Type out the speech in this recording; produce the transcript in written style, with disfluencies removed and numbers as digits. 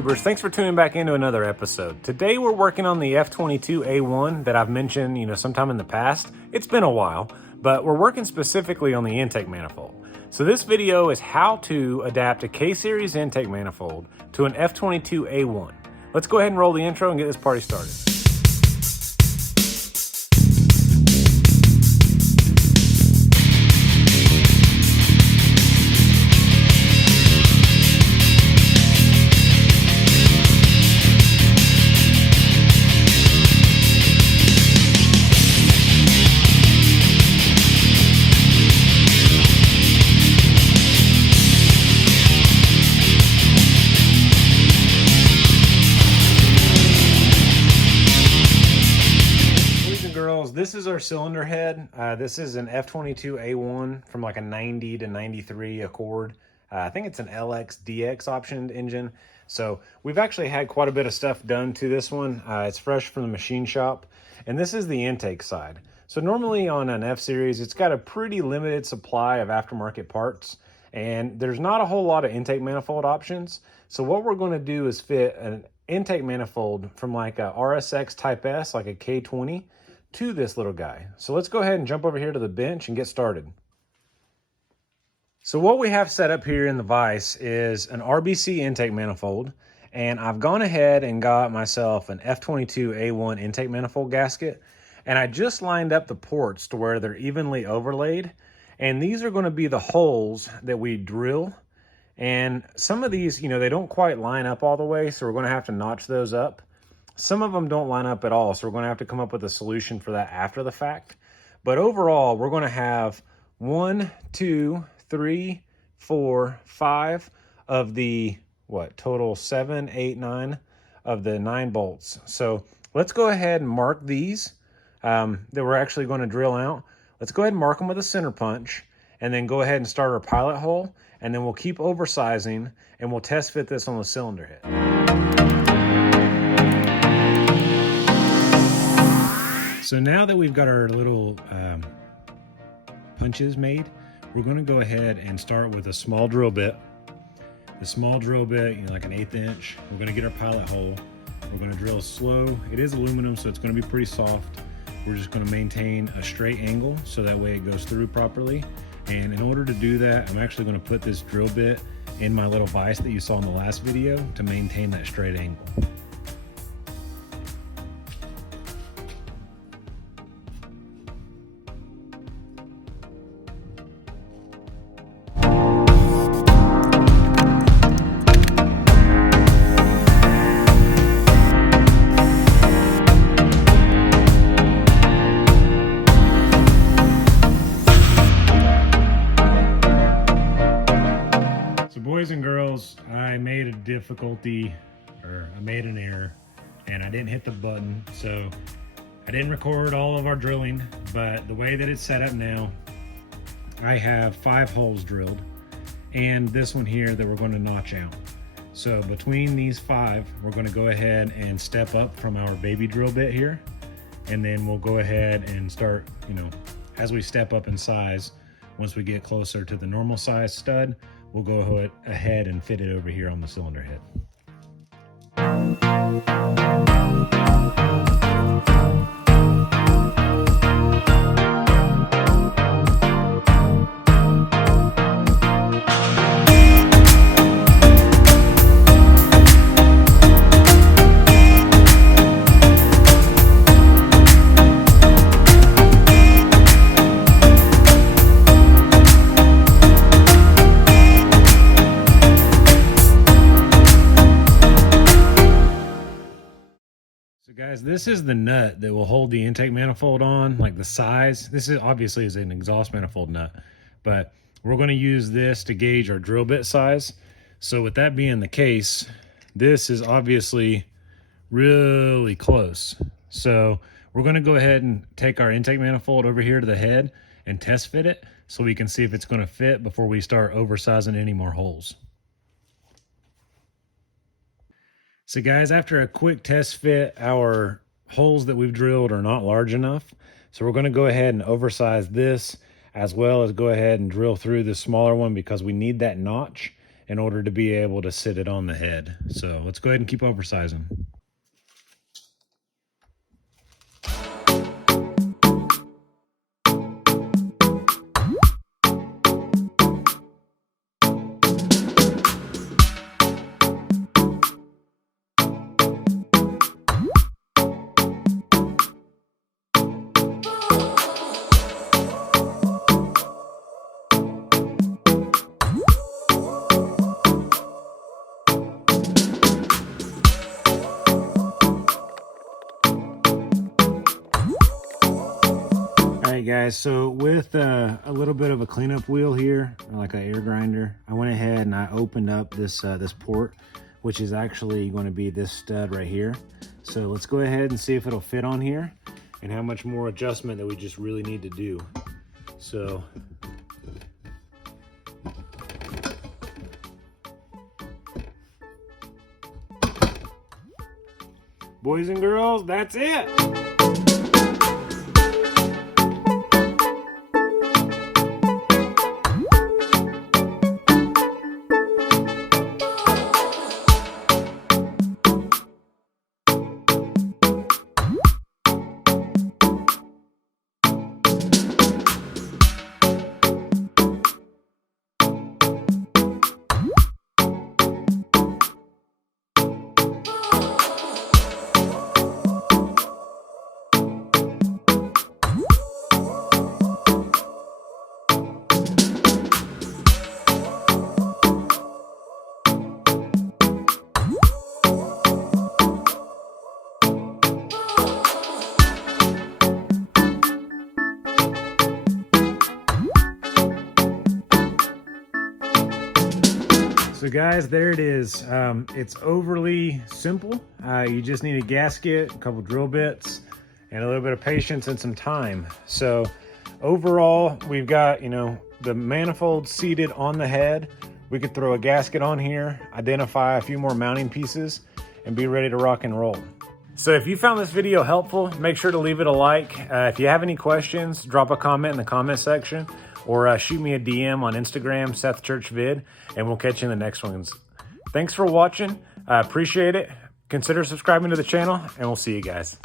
YouTubers, thanks for tuning back into another episode. Today we're working on the F22A1 that I've mentioned, sometime in the past. It's been a while, but we're working specifically on the intake manifold. So this video is how to adapt a K-series intake manifold to an F22A1. Let's go ahead and roll the intro and get this party started. This is our cylinder head. This is an F22A1 from like a 90 to 93 Accord. I think it's an LX DX optioned engine. So we've actually had quite a bit of stuff done to this one. It's fresh from the machine shop. And this is the intake side. So normally on an F-Series, it's got a pretty limited supply of aftermarket parts. And there's not a whole lot of intake manifold options. So what we're going to do is fit an intake manifold from like a RSX Type S, like a K20, to this little guy. So let's go ahead and jump over here to the bench and get started. So what we have set up here in the vise is an RBC intake manifold, and I've gone ahead and got myself an F22A1 intake manifold gasket, and I just lined up the ports to where they're evenly overlaid, and these are going to be the holes that we drill. And some of these, they don't quite line up all the way, so we're going to have to notch those up. Some of them don't line up at all, so we're going to have to come up with a solution for that after the fact. But overall, we're going to have 1, 2, 3, 4, 5 of the, total 7, 8, 9 of the 9 bolts. So let's go ahead and mark these that we're actually going to drill out. Let's go ahead and mark them with a center punch, and then go ahead and start our pilot hole, and then we'll keep oversizing, and we'll test fit this on the cylinder head. So now that we've got our little punches made, we're going to go ahead and start with a small drill bit. The small drill bit, like an 1/8 inch. We're going to get our pilot hole. We're going to drill slow. It is aluminum, so it's going to be pretty soft. We're just going to maintain a straight angle so that way it goes through properly. And in order to do that, I'm actually going to put this drill bit in my little vise that you saw in the last video to maintain that straight angle. Boys and girls, I made a difficulty, or I made an error, and I didn't hit the button, so I didn't record all of our drilling. But the way that it's set up now, I have 5 holes drilled, and this one here that we're going to notch out. So between these 5, we're going to go ahead and step up from our baby drill bit here, and then we'll go ahead and start, as we step up in size, once we get closer to the normal size stud, we'll go ahead and fit it over here on the cylinder head. Guys, this is the nut that will hold the intake manifold on, like the size. This is obviously is an exhaust manifold nut, but we're going to use this to gauge our drill bit size. So with that being the case, this is obviously really close. So we're going to go ahead and take our intake manifold over here to the head and test fit it so we can see if it's going to fit before we start oversizing any more holes. So guys, after a quick test fit, our holes that we've drilled are not large enough. So we're going to go ahead and oversize this, as well as go ahead and drill through the smaller one because we need that notch in order to be able to sit it on the head. So let's go ahead and keep oversizing. Alright guys, so with a little bit of a cleanup wheel here, like an air grinder, I went ahead and I opened up this this port, which is actually going to be this stud right here. So let's go ahead and see if it'll fit on here and how much more adjustment that we just really need to do. So boys and girls, that's it. So guys, there it is. It's overly simple. You just need a gasket, a couple drill bits, and a little bit of patience and some time. So overall, we've got, the manifold seated on the head. We could throw a gasket on here, identify a few more mounting pieces, and be ready to rock and roll. So if you found this video helpful, make sure to leave it a like. If you have any questions, drop a comment in the comment section, or shoot me a DM on Instagram, Seth Church Vid, and we'll catch you in the next ones. Thanks for watching. I appreciate it. Consider subscribing to the channel, and we'll see you guys.